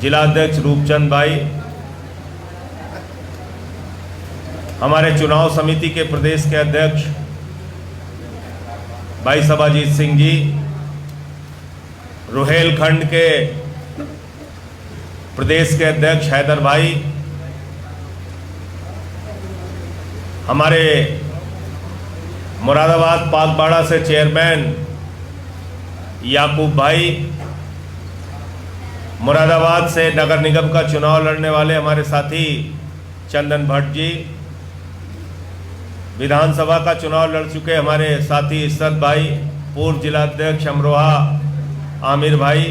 जिलाध्यक्ष रूपचंद भाई, हमारे चुनाव समिति के प्रदेश के अध्यक्ष भाई सभाजीत सिंह जी, रुहेलखंड के प्रदेश के अध्यक्ष हैदर भाई, हमारे मुरादाबाद पागबाड़ा से चेयरमैन याकूब भाई, मुरादाबाद से नगर निगम का चुनाव लड़ने वाले हमारे साथी चंदन भट्ट जी, विधानसभा का चुनाव लड़ चुके हमारे साथी इशरत भाई, पूर्व जिलाध्यक्ष अमरोहा आमिर भाई,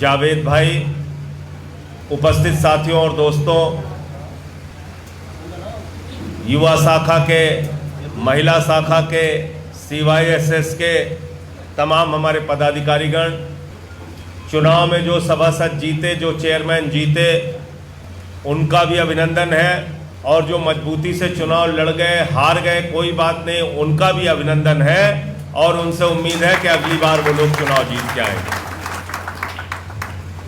जावेद भाई, उपस्थित साथियों और दोस्तों, युवा शाखा के, महिला शाखा के, CYSS के तमाम हमारे पदाधिकारीगण, चुनाव में जो सभासद जीते, जो चेयरमैन जीते, उनका भी अभिनंदन है, और जो मजबूती से चुनाव लड़ गए, हार गए, कोई बात नहीं, उनका भी अभिनंदन है, और उनसे उम्मीद है कि अगली बार वो लोग चुनाव जीत के आएंगे।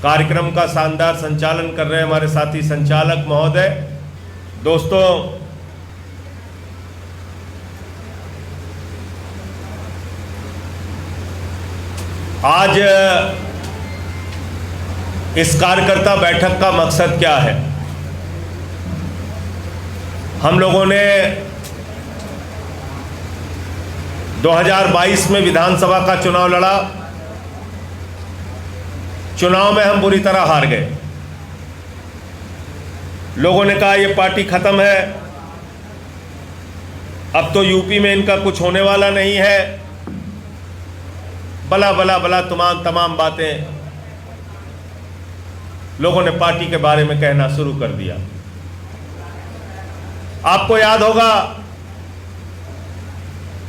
कार्यक्रम का शानदार संचालन कर रहे हैं हमारे साथी संचालक महोदय। दोस्तों, आज इस कार्यकर्ता बैठक का मकसद क्या है? हम लोगों ने 2022 में विधानसभा का चुनाव लड़ा। चुनाव में हम बुरी तरह हार गए। लोगों ने कहा ये पार्टी खत्म है, अब तो यूपी में इनका कुछ होने वाला नहीं है, बला बला बला तमाम बातें लोगों ने पार्टी के बारे में कहना शुरू कर दिया। आपको याद होगा,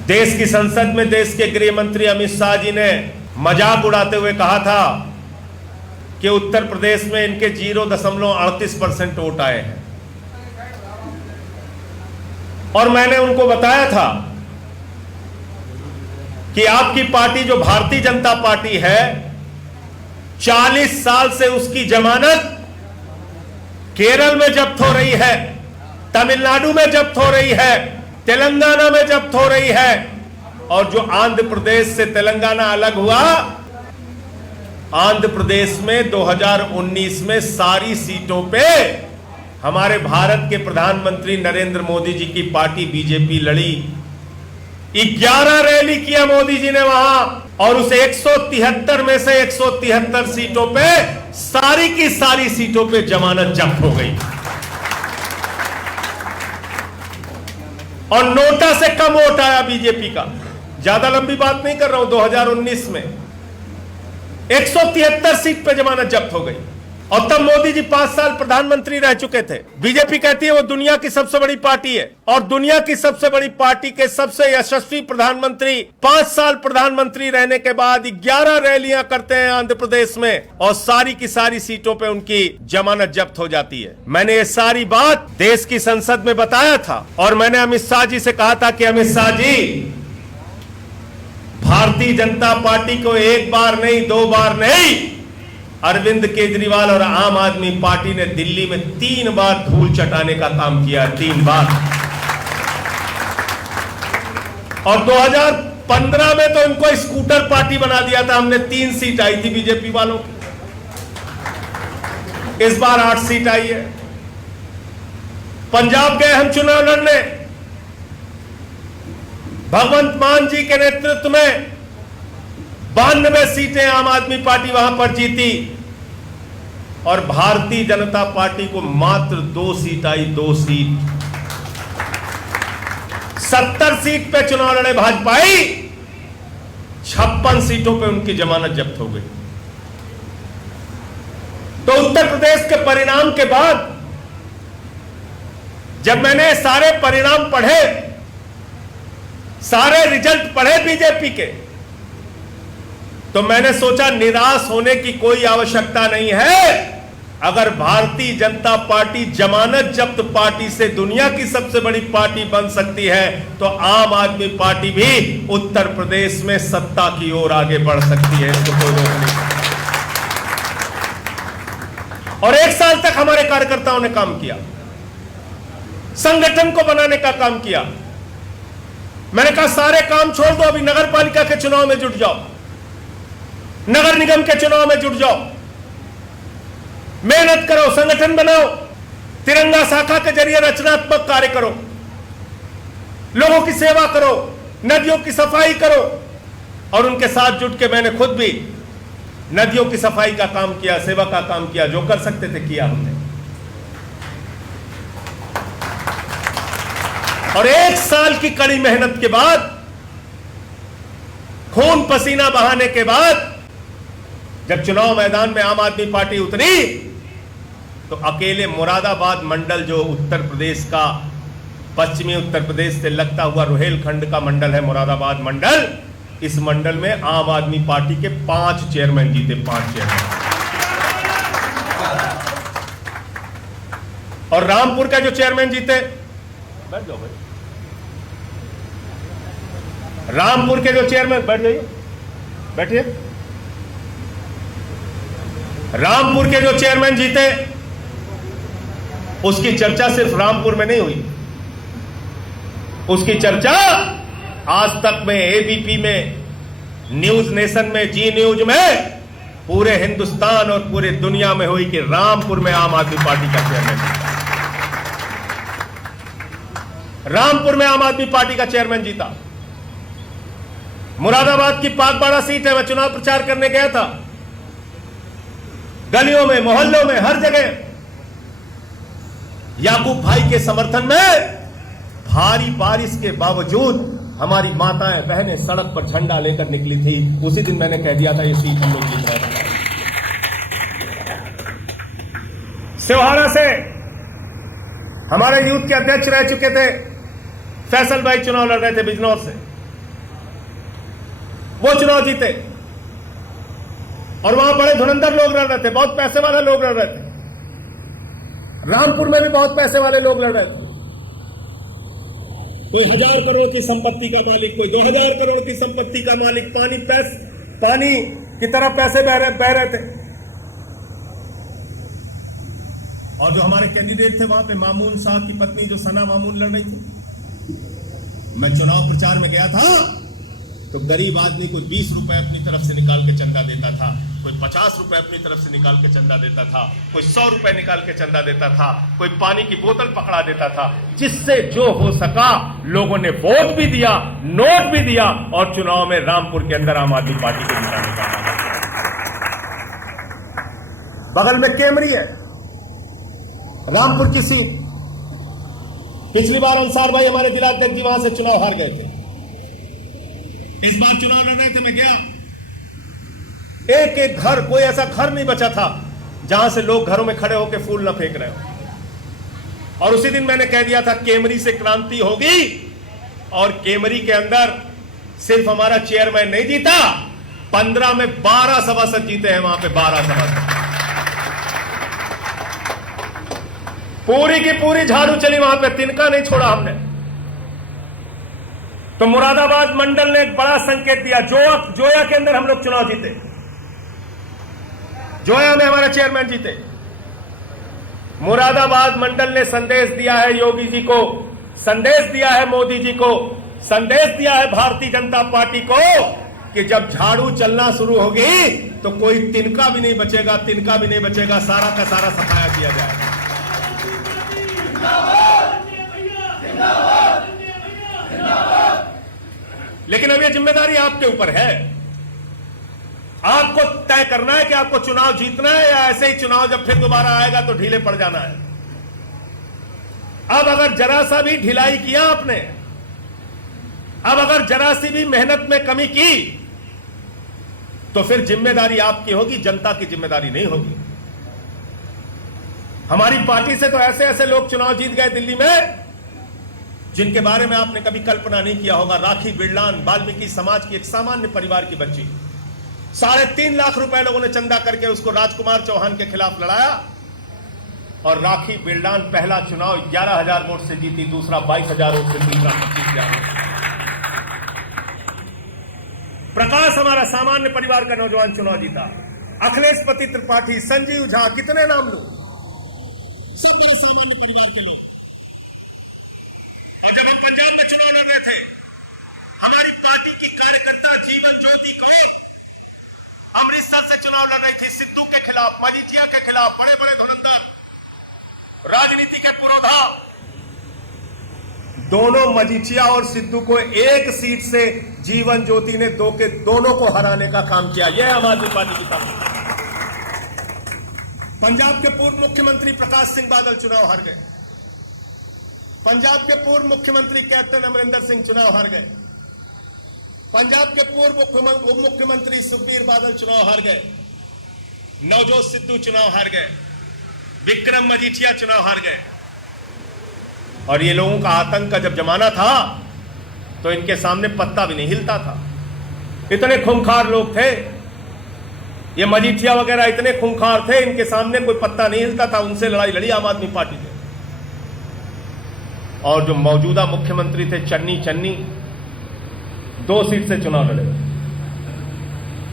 देश की संसद में देश के गृह मंत्री अमित शाह जी ने मजाक उड़ाते हुए कहा था कि उत्तर प्रदेश में इनके 0.38% वोट आए हैं, और मैंने उनको बताया था कि आपकी पार्टी जो भारतीय जनता पार्टी है, 40 साल से उसकी जमानत केरल में जब्त हो रही है, तमिलनाडु में जब्त हो रही है, तेलंगाना में जब्त हो रही है, और जो आंध्र प्रदेश से तेलंगाना अलग हुआ, आंध्र प्रदेश में 2019 में सारी सीटों पे हमारे भारत के प्रधानमंत्री नरेंद्र मोदी जी की पार्टी बीजेपी लड़ी। 11 रैली किया मोदी जी ने वहां, और उस 173 में से 173 सीटों पे सारी की सारी सीटों पे जमानत जब्त हो गई, और नोटा से कम वोट आया बीजेपी का। ज्यादा लंबी बात नहीं कर रहा हूं, 2019 में 173 सीट पे जमानत जब्त हो गई, और तब मोदी जी 5 साल प्रधानमंत्री रह चुके थे। बीजेपी कहती है वो दुनिया की सबसे बड़ी पार्टी है, और दुनिया की सबसे बड़ी पार्टी के सबसे यशस्वी प्रधानमंत्री 5 साल प्रधानमंत्री रहने के बाद 11 रैलियां करते हैं आंध्र प्रदेश में, और सारी की सारी सीटों पे उनकी जमानत जब्त हो जाती है। मैंने ये सारी बात देश की संसद में बताया था, और मैंने अमित शाह जी से कहा था कि अमित शाह जी, भारतीय जनता पार्टी को एक बार नहीं, 2 बार नहीं, अरविंद केजरीवाल और आम आदमी पार्टी ने दिल्ली में 3 बार धूल चटाने का काम किया, 3 बार। और 2015 में तो इनको स्कूटर पार्टी बना दिया था हमने, 3 सीट आई थी बीजेपी वालों की, इस बार 8 सीट आई है। पंजाब गए हम चुनाव लड़ने, भगवंत मान जी के नेतृत्व में 92 सीटें आम आदमी पार्टी वहां पर जीती, और भारतीय जनता पार्टी को मात्र 2 सीट आई, 2 सीट। 70 सीट पे चुनाव लड़े भाजपाई, 56 सीटों पे उनकी जमानत जब्त हो गई। तो उत्तर प्रदेश के परिणाम के बाद जब मैंने सारे परिणाम पढ़े, सारे रिजल्ट पढ़े बीजेपी के, तो मैंने सोचा निराश होने की कोई आवश्यकता नहीं है। अगर भारतीय जनता पार्टी जमानत जब्त पार्टी से दुनिया की सबसे बड़ी पार्टी बन सकती है, तो आम आदमी पार्टी भी उत्तर प्रदेश में सत्ता की ओर आगे बढ़ सकती है, इसको कोई रोक नहीं। और 1 साल तक हमारे कार्यकर्ताओं ने काम किया, संगठन को बनाने का काम किया। मैंने कहा सारे काम छोड़ दो, अभी नगर पालिका के चुनाव में जुट जाओ, नगर निगम के चुनाव में जुट जाओ, मेहनत करो, संगठन बनाओ, तिरंगा शाखा के जरिए रचनात्मक कार्य करो, लोगों की सेवा करो, नदियों की सफाई करो। और उनके साथ जुट के मैंने खुद भी नदियों की सफाई का काम किया, सेवा का काम किया, जो कर सकते थे किया हमने। और 1 साल की कड़ी मेहनत के बाद, खून पसीना बहाने के बाद, जब चुनाव मैदान में आम आदमी पार्टी उतरी तो अकेले मुरादाबाद मंडल, जो उत्तर प्रदेश का पश्चिमी उत्तर प्रदेश से लगता हुआ रुहेलखंड का मंडल है मुरादाबाद मंडल, इस मंडल में आम आदमी पार्टी के 5 चेयरमैन जीते, 5 चेयरमैन। और रामपुर का जो चेयरमैन जीते, बैठ जाओ भाई, रामपुर के जो चेयरमैन, बैठ जाइए, बैठिए। रामपुर के जो चेयरमैन जीते, उसकी चर्चा सिर्फ रामपुर में नहीं हुई, उसकी चर्चा आज तक में, एबीपी में, न्यूज नेशन में, जी न्यूज में, पूरे हिंदुस्तान और पूरे दुनिया में हुई कि रामपुर में आम आदमी पार्टी का चेयरमैन जीता। रामपुर में आम आदमी पार्टी का चेयरमैन जीता। मुरादाबाद की पागबाड़ा सीट है, मैं चुनाव प्रचार करने गया था, गलियों में, मोहल्लों में, हर जगह याकूब भाई के समर्थन में भारी बारिश के बावजूद हमारी माताएं बहनें सड़क पर झंडा लेकर निकली थी। उसी दिन मैंने कह दिया था ये सीट हम लोग जीत रहे हैं। सिवहाड़ा से हमारे यूथ के अध्यक्ष रह चुके थे फैसल भाई, चुनाव लड़ रहे थे बिजनौर से, वो चुनाव जीते। और वहां बड़े धुरंधर लोग लड़ रहे थे, बहुत पैसे वाले लोग लड़ रहे थे। रामपुर में भी बहुत पैसे वाले लोग लड़ रहे थे, कोई 1000 करोड़ की संपत्ति का मालिक, कोई 2000 करोड़ की संपत्ति का मालिक, पानी की तरह पैसे बह रहे थे। और जो हमारे कैंडिडेट थे वहां पे, मामून शाह की पत्नी जो सना मामून लड़ रही थी। मैं चुनाव प्रचार में गया था तो गरीब आदमी कोई 20 रुपए अपनी तरफ से निकाल के चंदा देता था, कोई 50 रुपए अपनी तरफ से निकाल के चंदा देता था, कोई 100 रुपए निकाल के चंदा देता था, कोई पानी की बोतल पकड़ा देता था। जिससे जो हो सका लोगों ने वोट भी दिया, नोट भी दिया, और चुनाव में रामपुर के अंदर आम आदमी पार्टी को जिताने का। बगल में केमरी है, रामपुर की सीट। पिछली बार अंसार भाई हमारे जिलाध्यक्ष जी वहां से चुनाव हार गए थे, इस बार चुनाव लड़ रहे थे, मैं गया, एक एक घर, कोई ऐसा घर नहीं बचा था जहां से लोग घरों में खड़े होकर फूल न फेंक रहे हो। और उसी दिन मैंने कह दिया था केमरी से क्रांति होगी। और केमरी के अंदर सिर्फ हमारा चेयरमैन नहीं जीता, 15 में 12 सभासद जीते हैं वहां पे, 12 सभासद। पूरी की पूरी झाड़ू चली वहां पे, तिनका नहीं छोड़ा हमने। तो मुरादाबाद मंडल ने एक बड़ा संकेत दिया। जोया के अंदर हम लोग चुनाव जीते, जोया में हमारा चेयरमैन जीते। मुरादाबाद मंडल ने संदेश दिया है योगी जी को, संदेश दिया है मोदी जी को, संदेश दिया है भारतीय जनता पार्टी को कि जब झाड़ू चलना शुरू होगी तो कोई तिनका भी नहीं बचेगा, तिनका भी नहीं बचेगा, सारा का सारा सफाया किया जाएगा। लेकिन अब यह जिम्मेदारी आपके ऊपर है। आपको तय करना है कि आपको चुनाव जीतना है या ऐसे ही चुनाव जब फिर दोबारा आएगा तो ढीले पड़ जाना है। अब अगर जरा सा भी ढिलाई किया आपने, अब अगर जरा सी भी मेहनत में कमी की, तो फिर जिम्मेदारी आपकी होगी, जनता की जिम्मेदारी नहीं होगी। हमारी पार्टी से तो ऐसे ऐसे लोग चुनाव जीत गए दिल्ली में जिनके बारे में आपने कभी कल्पना नहीं किया होगा। राखी बिरलान, वाल्मीकि समाज की एक सामान्य परिवार की बच्ची, 3.5 लाख रुपए लोगों ने चंदा करके उसको राजकुमार चौहान के खिलाफ लड़ाया और राखी बिरलान पहला चुनाव 11,000 वोट से जीती, दूसरा 22,000 वोट से, तीसरा 25,000। प्रकाश हमारा सामान्य परिवार का नौजवान चुनाव जीता। अखिलेश पति त्रिपाठी, संजीव झा, कितने नाम लूं? सब बड़े सामान्य परिवार के लोग। और जब हम पंजाब में चुनाव लड़ रहे थे, हमारी पार्टी की कार्यकर्ता जीवन ज्योति कौर अमृतसर से चुनाव लड़ रही थी, सिद्धू के खिलाफ, मजीठिया के खिलाफ, बड़े बड़े धुरंधर राजनीति के पुरोधा। दोनों मजीठिया और सिद्धू को एक सीट से जीवन ज्योति ने दोनों को हराने का काम किया। यह आम आदमी पार्टी की ताकत। पंजाब के पूर्व मुख्यमंत्री प्रकाश सिंह बादल चुनाव हार गए। पंजाब के पूर्व मुख्यमंत्री कैप्टन अमरिंदर सिंह चुनाव हार गए। पंजाब के पूर्व उप मुख्यमंत्री सुखबीर बादल चुनाव हार गए। नवजोत सिद्धू चुनाव हार गए। विक्रम मजीठिया चुनाव हार गए। और ये लोगों का आतंक का जब जमाना था तो इनके सामने पत्ता भी नहीं हिलता था। इतने खूंखार लोग थे ये मजीठिया वगैरह, इतने खूंखार थे, इनके सामने कोई पत्ता नहीं हिलता था। उनसे लड़ाई लड़ी आम आदमी पार्टी ने। और जो मौजूदा मुख्यमंत्री थे चन्नी 2 सीट से चुनाव लड़े।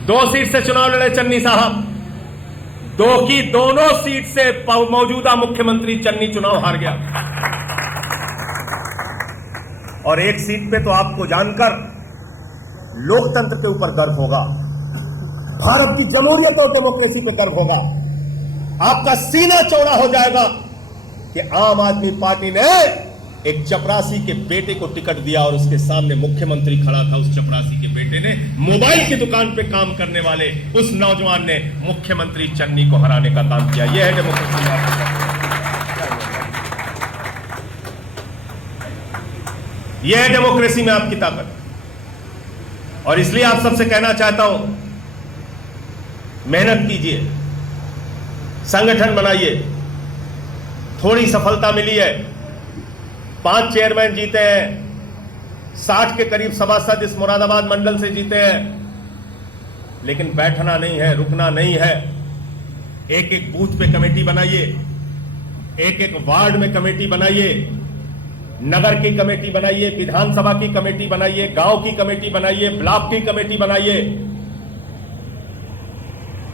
2 सीट से चुनाव लड़े चन्नी साहब। 2 की दोनों सीट से मौजूदा मुख्यमंत्री चन्नी चुनाव हार गया। और एक सीट पे तो आपको जानकर लोकतंत्र के ऊपर गर्व होगा, भारत की जमहूरियत और डेमोक्रेसी पे गर्व होगा। आपका सीना चौड़ा हो जाएगा कि आम आदमी पार्टी ने एक चपरासी के बेटे को टिकट दिया और उसके सामने मुख्यमंत्री खड़ा था। उस चपरासी के बेटे ने, मोबाइल की दुकान पे काम करने वाले उस नौजवान ने मुख्यमंत्री चन्नी को हराने का काम किया। यह है डेमोक्रेसी। यह है डेमोक्रेसी में आपकी ताकत। और इसलिए आप सबसे कहना चाहता हूं, मेहनत कीजिए, संगठन बनाइए। थोड़ी सफलता मिली है, 5 चेयरमैन जीते हैं, 60 के करीब सभासद इस मुरादाबाद मंडल से जीते हैं। लेकिन बैठना नहीं है, रुकना नहीं है। एक एक बूथ पे कमेटी बनाइए, एक एक वार्ड में कमेटी बनाइए, नगर की कमेटी बनाइए, विधानसभा की कमेटी बनाइए, गांव की कमेटी बनाइए, ब्लॉक की कमेटी बनाइए।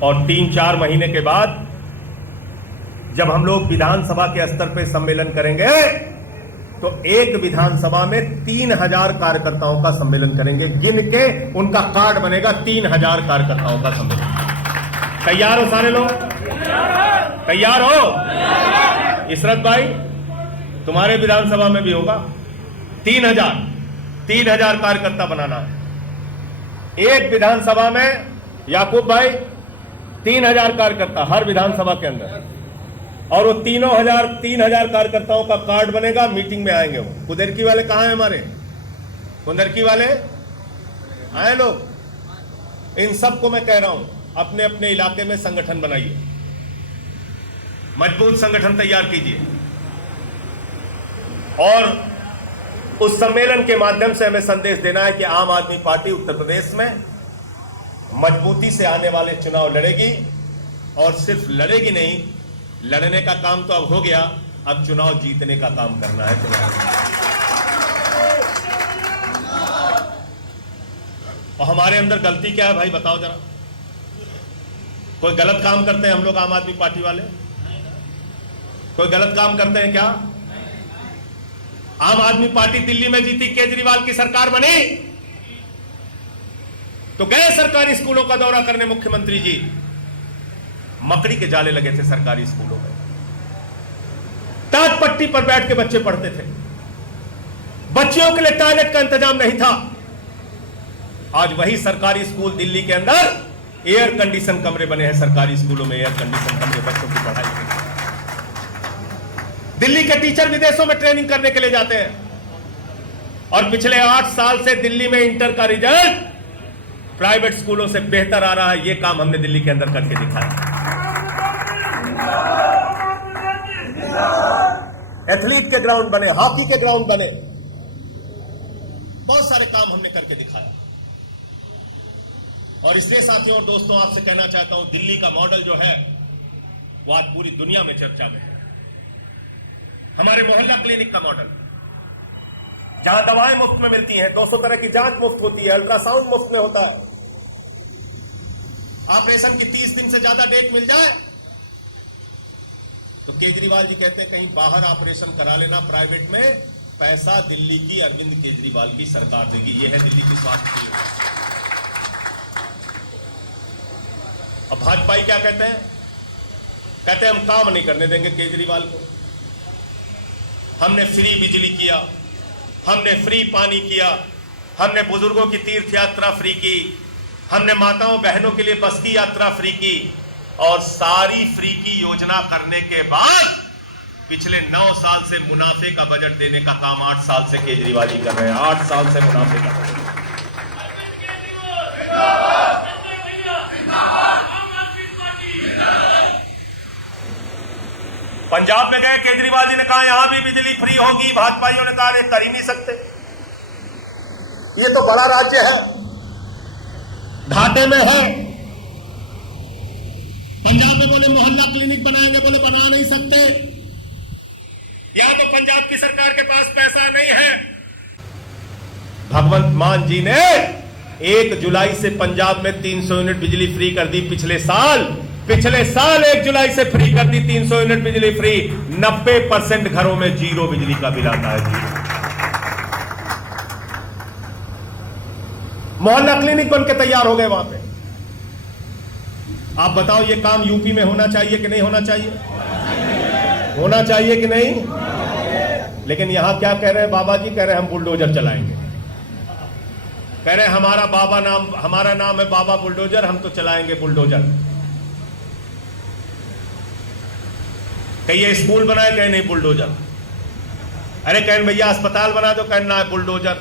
और 3-4 महीने के बाद जब हम लोग विधानसभा के स्तर पर सम्मेलन करेंगे तो एक विधानसभा में 3000 कार्यकर्ताओं का सम्मेलन करेंगे। गिन के उनका कार्ड बनेगा, 3000 कार्यकर्ताओं का सम्मेलन। तैयार हो सारे लोग? तैयार हो? इशरत भाई, तुम्हारे विधानसभा में भी होगा 3000 कार्यकर्ता बनाना है एक विधानसभा में। याकूब भाई, 3000 कार्यकर्ता हर विधानसभा के अंदर। और वो 3000 कार्यकर्ताओं का कार्ड बनेगा, मीटिंग में आएंगे वो। कुदरकी वाले कहां हैं हमारे? कुदरकी वाले आए लोग। इन सबको मैं कह रहा हूं, अपने अपने इलाके में संगठन बनाइए, मजबूत संगठन तैयार कीजिए। और उस सम्मेलन के माध्यम से हमें संदेश देना है कि आम आदमी पार्टी उत्तर प्रदेश में मजबूती से आने वाले चुनाव लड़ेगी। और सिर्फ लड़ेगी नहीं, लड़ने का काम तो अब हो गया, अब चुनाव जीतने का काम करना है। और हमारे अंदर गलती क्या है भाई, बताओ जरा। कोई गलत काम करते हैं हम लोग आम आदमी पार्टी वाले? कोई गलत काम करते हैं क्या? आम आदमी पार्टी दिल्ली में जीती, केजरीवाल की सरकार बनी तो गए सरकारी स्कूलों का दौरा करने मुख्यमंत्री जी। मकड़ी के जाले लगे थे सरकारी स्कूलों में, टाट पट्टी पर बैठ के बच्चे पढ़ते थे, बच्चियों के लिए टॉयलेट का इंतजाम नहीं था। आज वही सरकारी स्कूल दिल्ली के अंदर एयर कंडीशन कमरे बने हैं। सरकारी स्कूलों में एयर कंडीशन कमरे, बच्चों की पढ़ाई के लिए। दिल्ली के टीचर विदेशों में ट्रेनिंग करने के लिए जाते हैं। और पिछले 8 साल से दिल्ली में इंटर का रिजल्ट प्राइवेट स्कूलों से बेहतर आ रहा है। यह काम हमने दिल्ली के अंदर करके दिखाया। एथलीट के ग्राउंड बने, हॉकी के ग्राउंड बने, बहुत सारे काम हमने करके दिखाया। और इसलिए साथियों और दोस्तों, आपसे कहना चाहता हूं, दिल्ली का मॉडल जो है वो आज पूरी दुनिया में चर्चा में है। हमारे मोहल्ला क्लिनिक का मॉडल, जहां दवाएं मुफ्त में मिलती हैं, 200 तरह की जांच मुफ्त होती है, अल्ट्रासाउंड मुफ्त में होता है, ऑपरेशन की 30 दिन से ज्यादा डेट मिल जाए तो केजरीवाल जी कहते हैं कहीं बाहर ऑपरेशन करा लेना प्राइवेट में, पैसा दिल्ली की अरविंद केजरीवाल की सरकार देगी। यह है दिल्ली की स्वास्थ्य की योजना। अब भाजपाई क्या कहते हैं? कहते हैं हम काम नहीं करने देंगे केजरीवाल को। हमने फ्री बिजली किया, हमने फ्री पानी किया, हमने बुजुर्गों की तीर्थ यात्रा फ्री की, हमने माताओं बहनों के लिए बस की यात्रा फ्री की, और सारी फ्री की योजना करने के बाद पिछले 9 साल से मुनाफे का बजट देने का काम 8 साल से केजरीवाल जी कर रहे हैं। 8 साल से मुनाफे का बजट। पंजाब में गए, केजरीवाल जी ने कहा यहां भी बिजली फ्री होगी, भाजपाइयों ने कहा कर ही नहीं सकते, ये तो बड़ा राज्य है, घाटे में है। पंजाब में बोले मोहल्ला क्लिनिक बनाएंगे, बोले बना नहीं सकते। या तो पंजाब की सरकार के पास पैसा नहीं है। भगवंत मान जी ने 1 जुलाई से पंजाब में 300 यूनिट बिजली फ्री कर दी। पिछले साल 1 जुलाई से फ्री कर दी 300 यूनिट बिजली फ्री। 90% घरों में जीरो बिजली का बिल आता है। जीरो। मोहल्ला क्लिनिक बन के तैयार हो गए वहां पे। आप बताओ ये काम यूपी में होना चाहिए कि नहीं होना चाहिए? होना चाहिए कि नहीं? लेकिन यहां क्या कह रहे हैं बाबा जी? कह रहे हैं हम बुलडोजर चलाएंगे। कह रहे हैं हमारा नाम है बाबा बुलडोजर, हम तो चलाएंगे बुलडोजर। कहिए स्कूल बनाए, कहे नहीं बुलडोजर। अरे कहें भैया अस्पताल बना दो, कहना है बुलडोजर।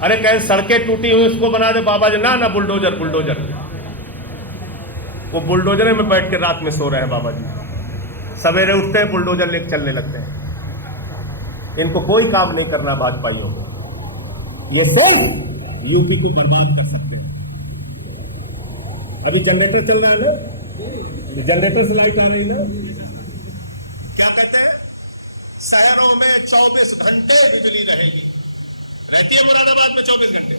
अरे कहें सड़कें टूटी हुई उसको बना दे, बाबा जी ना बुलडोजर बुलडोजर। वो बुलडोजर में बैठ के रात में सो रहे हैं बाबा जी। सवेरे उठते हैं बुलडोजर लेके चलने लगते हैं। इनको कोई काम नहीं करना भाजपाइयों को। ये सिर्फ यूपी को बर्बाद कर सकते हैं। अभी जनरेटर चल रहा है ना, जनरेटर से लाइट आ रही ना। क्या कहते हैं? शहरों में 24 घंटे बिजली रहेगी। रहती है मुरादाबाद में 24 घंटे?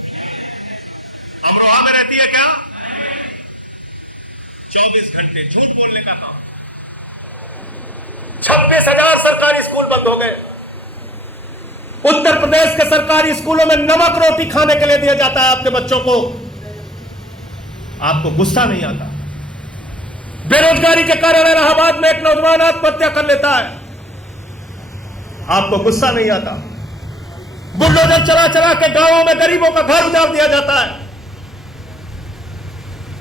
अमरोहा में रहती है क्या? 24 घंटे। झूठ बोलने का काम। 26,000 सरकारी स्कूल बंद हो गए। उत्तर प्रदेश के सरकारी स्कूलों में नमक रोटी खाने के लिए दिया जाता है आपके बच्चों को। आपको गुस्सा नहीं आता? बेरोजगारी के कारण इलाहाबाद में एक नौजवान आत्महत्या कर लेता है, आपको गुस्सा नहीं आता? बुलडोजर चला चला के गांवों में गरीबों का घर उजाड़ दिया जाता है।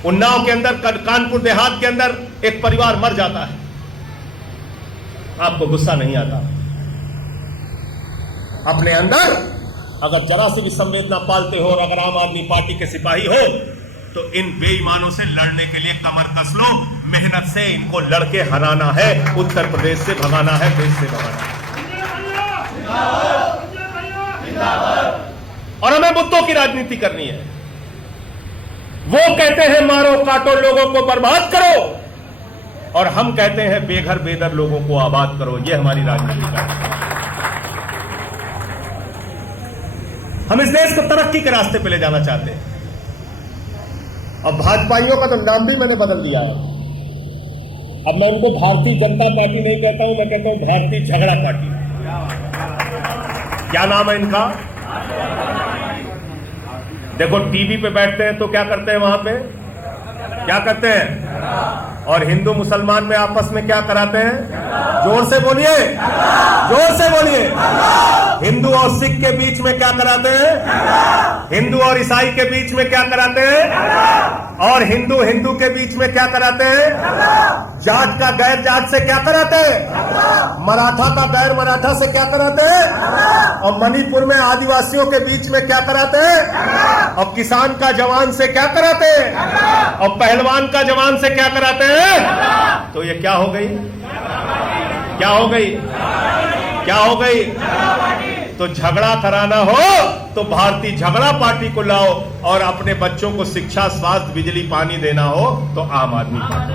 उन्नाव के अंदर, कानपुर देहात के अंदर एक परिवार मर जाता है, आपको गुस्सा नहीं आता? अपने अंदर अगर जरा सी भी संवेदना पालते हो और अगर आम आदमी पार्टी के सिपाही हो तो इन बेईमानों से लड़ने के लिए कमर कस लो। मेहनत से इनको लड़के हराना है, उत्तर प्रदेश से भगाना है, देश से भगाना है। और हमें मुद्दों की राजनीति करनी है। वो कहते हैं मारो काटो, लोगों को बर्बाद करो, और हम कहते हैं बेघर बेदर लोगों को आबाद करो। ये हमारी राजनीति का है। हम इस देश को तरक्की के रास्ते पे ले जाना चाहते हैं। अब भाजपाइयों का तो नाम भी मैंने बदल दिया है। अब मैं उनको भारतीय जनता पार्टी नहीं कहता हूं, मैं कहता हूं भारतीय झगड़ा पार्टी। क्या नाम है इनका? देखो टीवी पे बैठते हैं तो क्या करते हैं? वहां पे क्या करते हैं? और हिंदू मुसलमान में आपस में क्या कराते हैं? जोर से बोलिए, जोर से बोलिए। हिंदू और सिख के बीच में क्या कराते हैं? हिंदू और ईसाई के बीच में क्या कराते हैं? और हिंदू हिंदू के बीच में क्या कराते हैं? जाट का गैर जाट से क्या कराते हैं? मराठा का गैर मराठा से क्या कराते हैं? और मणिपुर में आदिवासियों के बीच में क्या कराते हैं? और किसान का जवान से क्या कराते हैं? और पहलवान का जवान से क्या कराते हैं? तो ये क्या हो गई? क्या हो गई? क्या हो गई? तो झगड़ा कराना हो तो भारतीय झगड़ा पार्टी को लाओ, और अपने बच्चों को शिक्षा, स्वास्थ्य, बिजली, पानी देना हो तो आम आदमी पार्टी।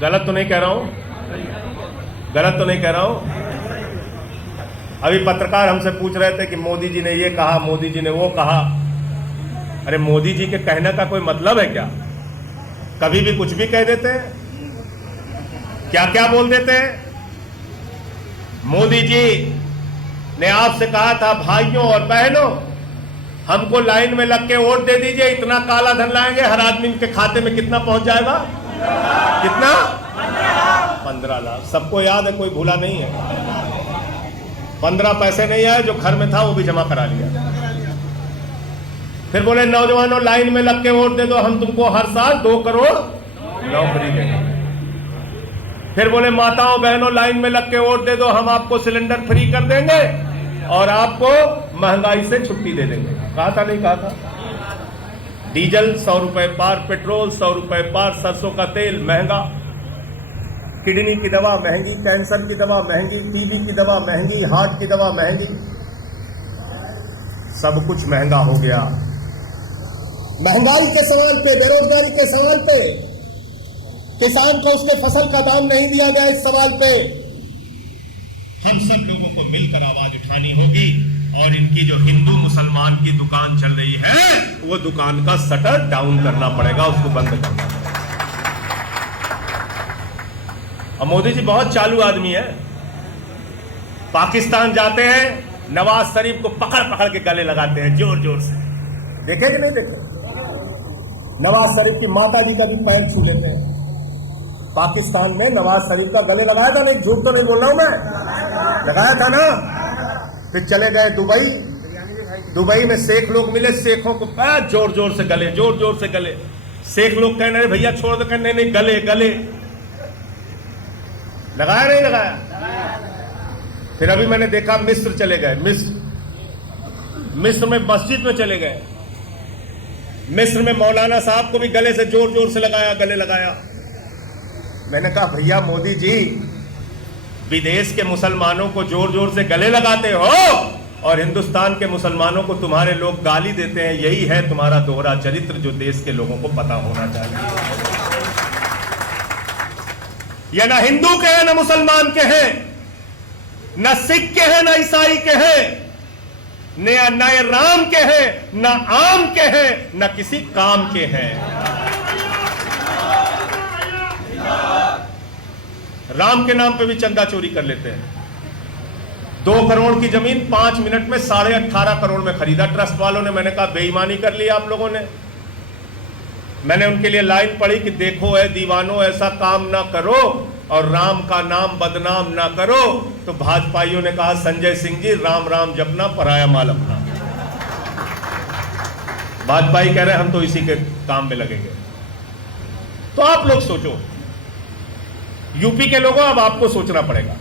गलत तो नहीं कह रहा हूं? गलत तो नहीं कह रहा हूं? अभी पत्रकार हमसे पूछ रहे थे कि मोदी जी ने ये कहा, मोदी जी ने वो कहा। अरे मोदी जी के कहने का कोई मतलब है क्या? कभी भी कुछ भी कह देते हैं, क्या क्या बोल देते हैं। मोदी जी ने आपसे कहा था, भाइयों और बहनों, हमको लाइन में लग के वोट दे दीजिए, इतना काला धन लाएंगे, हर आदमी के खाते में कितना पहुंच जाएगा? कितना? 15 लाख। सबको याद है, कोई भूला नहीं है। 15 पैसे नहीं आए, जो घर में था वो भी जमा करा लिया। फिर बोले नौजवानों लाइन में लग के वोट दे दो, हम तुमको हर साल 2 करोड़ नौकरी देंगे। फिर बोले माताओं बहनों लाइन में लग के वोट दे दो, हम आपको सिलेंडर फ्री कर देंगे और आपको महंगाई से छुट्टी दे देंगे। कहा था नहीं कहा था? डीजल 100 रुपए पार, पेट्रोल 100 रुपए पार, सरसों का तेल महंगा, किडनी की दवा महंगी, कैंसर की दवा महंगी, टीबी की दवा महंगी, हार्ट की दवा महंगी, सब कुछ महंगा हो गया। महंगाई के सवाल पे, बेरोजगारी के सवाल पे, किसान को उसके फसल का दाम नहीं दिया गया, इस सवाल पे हम सब लोगों को मिलकर आवाज उठानी होगी। और इनकी जो हिंदू मुसलमान की दुकान चल रही है, वो दुकान का शटर डाउन करना पड़ेगा, उसको बंद करना पड़ेगा। और मोदी जी बहुत चालू आदमी है। पाकिस्तान जाते हैं, नवाज शरीफ को पकड़ पकड़ के गले लगाते हैं जोर जोर से। देखे कि नहीं देखे? नवाज शरीफ की माता जी का भी पैर छू लेते हैं। पाकिस्तान में नवाज शरीफ का गले लगाया था, नहीं झूठ तो नहीं बोल रहा हूं मैं, लगाया था ना। फिर चले गए दुबई, दुबई में शेख लोग मिले, शेखों को जोर जोर से गले, जोर जोर से गले। शेख लोग कहने रहे भैया छोड़ दो, कहने नहीं गले गले। लगाया नहीं लगाया? फिर अभी मैंने देखा मिस्र चले गए, मिस्र में मस्जिद में चले गए, मिस्र में मौलाना साहब को भी गले से जोर जोर से लगाया, गले लगाया। मैंने कहा भैया मोदी जी, विदेश के मुसलमानों को जोर जोर से गले लगाते हो और हिंदुस्तान के मुसलमानों को तुम्हारे लोग गाली देते हैं। यही है तुम्हारा दोहरा चरित्र, जो देश के लोगों को पता होना चाहिए। ये ना हिंदू के हैं, ना मुसलमान के हैं, न सिख के हैं, न ईसाई के हैं, न राम के हैं, न आम के हैं, न किसी काम के हैं। राम के नाम पे भी चंदा चोरी कर लेते हैं। 2 करोड़ की जमीन 5 मिनट में 18.5 करोड़ में खरीदा ट्रस्ट वालों ने। मैंने कहा बेईमानी कर ली आप लोगों ने। मैंने उनके लिए लाइन पढ़ी कि देखो ऐ दीवानों, ऐसा काम ना करो और राम का नाम बदनाम ना करो। तो भाजपाइयों ने कहा संजय सिंह जी राम राम जपना, पराया माल अपना। भाजपाई कह रहे हम तो इसी के काम में लगेंगे। तो आप लोग सोचो, यूपी के लोगों, अब आपको सोचना पड़ेगा।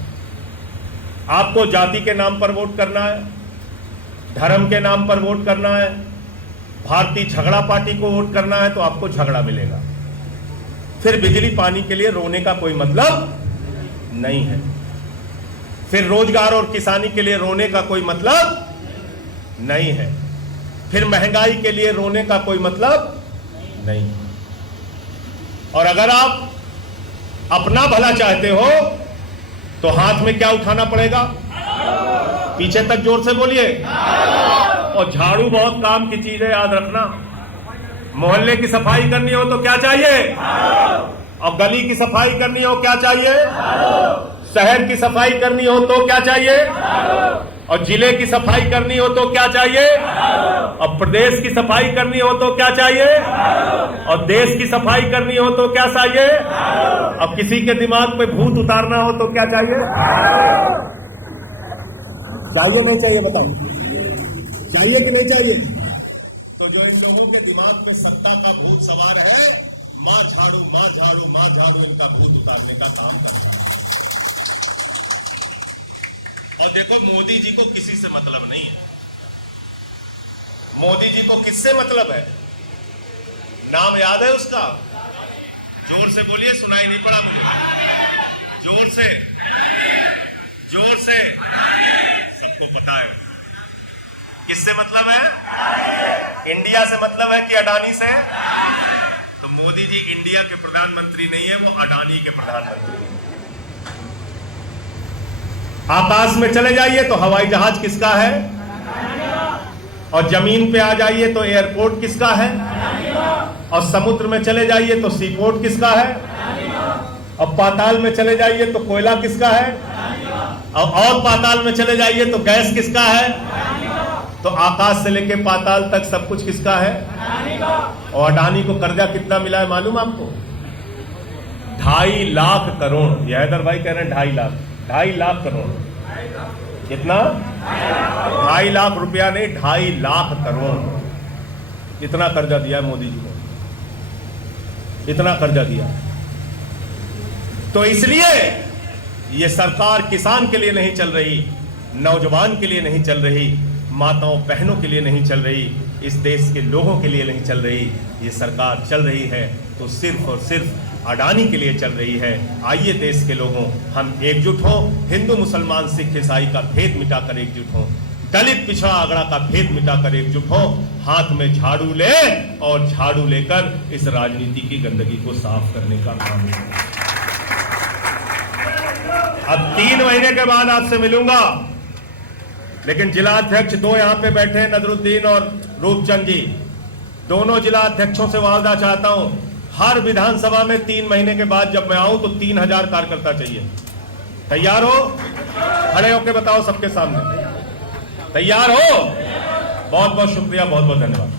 आपको जाति के नाम पर वोट करना है, धर्म के नाम पर वोट करना है, भारतीय झगड़ा पार्टी को वोट करना है, तो आपको झगड़ा मिलेगा। फिर बिजली पानी के लिए रोने का कोई मतलब नहीं है। फिर रोजगार और किसानी के लिए रोने का कोई मतलब नहीं है। फिर महंगाई के लिए रोने का कोई मतलब नहीं। और अगर आप अपना भला चाहते हो तो हाथ में क्या उठाना पड़ेगा? पीछे तक जोर से बोलिए। और झाड़ू बहुत काम की चीज है, याद रखना। मोहल्ले की सफाई करनी हो तो क्या चाहिए? और गली की सफाई करनी हो क्या चाहिए? शहर की सफाई करनी हो तो क्या चाहिए? और जिले की सफाई करनी हो तो क्या चाहिए? और प्रदेश की सफाई करनी हो तो क्या चाहिए? और देश की सफाई करनी हो तो क्या चाहिए? अब किसी के दिमाग पे भूत उतारना हो तो क्या चाहिए? चाहिए नहीं चाहिए? बताओ, चाहिए कि नहीं चाहिए? तो जो इन लोगों के दिमाग में सत्ता का भूत सवार है, मां झाड़ू मां झाड़ू मां झाड़ू, इनका भूत उतारने का काम करेगा। और देखो मोदी जी को किसी से मतलब नहीं है। मोदी जी को किससे मतलब है? नाम याद है उसका? जोर से बोलिए, सुनाई नहीं पड़ा मुझे। जोर से, जोर से। सबको पता है किससे मतलब है? इंडिया से मतलब है कि अडानी से? तो मोदी जी इंडिया के प्रधानमंत्री नहीं है, वो अडानी के प्रधानमंत्री। आकाश में चले जाइए तो हवाई जहाज किसका है, और जमीन पे आ जाइए तो एयरपोर्ट किसका है, और समुद्र में चले जाइए तो सीपोर्ट किसका है, और पाताल में चले जाइए तो कोयला किसका है, और पाताल में चले जाइए तो गैस किसका है। तो आकाश से लेके पाताल तक सब कुछ किसका है। और अडानी को कर्जा कितना मिला है मालूम आपको? 2.5 लाख करोड़। ये हैदर भाई कह रहे हैं 2.5 लाख करोड़। कितना? 2.5 लाख रुपया नहीं, 2.5 लाख करोड़। इतना कर्जा दिया है मोदी जी को, इतना कर्जा दिया। तो इसलिए ये सरकार किसान के लिए नहीं चल रही, नौजवान के लिए नहीं चल रही, माताओं बहनों के लिए नहीं चल रही, इस देश के लोगों के लिए नहीं चल रही। ये सरकार चल रही है तो सिर्फ और सिर्फ अडानी के लिए चल रही है। आइए देश के लोगों, हम एकजुट हों, हिंदू मुसलमान सिख ईसाई का भेद मिटाकर एकजुट हों, दलित पिछड़ा अगड़ा का भेद मिटाकर एकजुट हों, हाथ में झाड़ू ले और झाड़ू लेकर इस राजनीति की गंदगी को साफ करने का काम करें। अब 3 महीने के बाद आपसे मिलूंगा, लेकिन जिला अध्यक्ष 2 यहां पे बैठे हैं, नजरुद्दीन और रूपचंद जी, दोनों जिला अध्यक्षों से वादा चाहता हूं, हर विधानसभा में 3 महीने के बाद जब मैं आऊं तो 3000 कार्यकर्ता चाहिए। तैयार हो? खड़े होके बताओ सबके सामने, तैयार हो? बहुत बहुत शुक्रिया, बहुत बहुत धन्यवाद।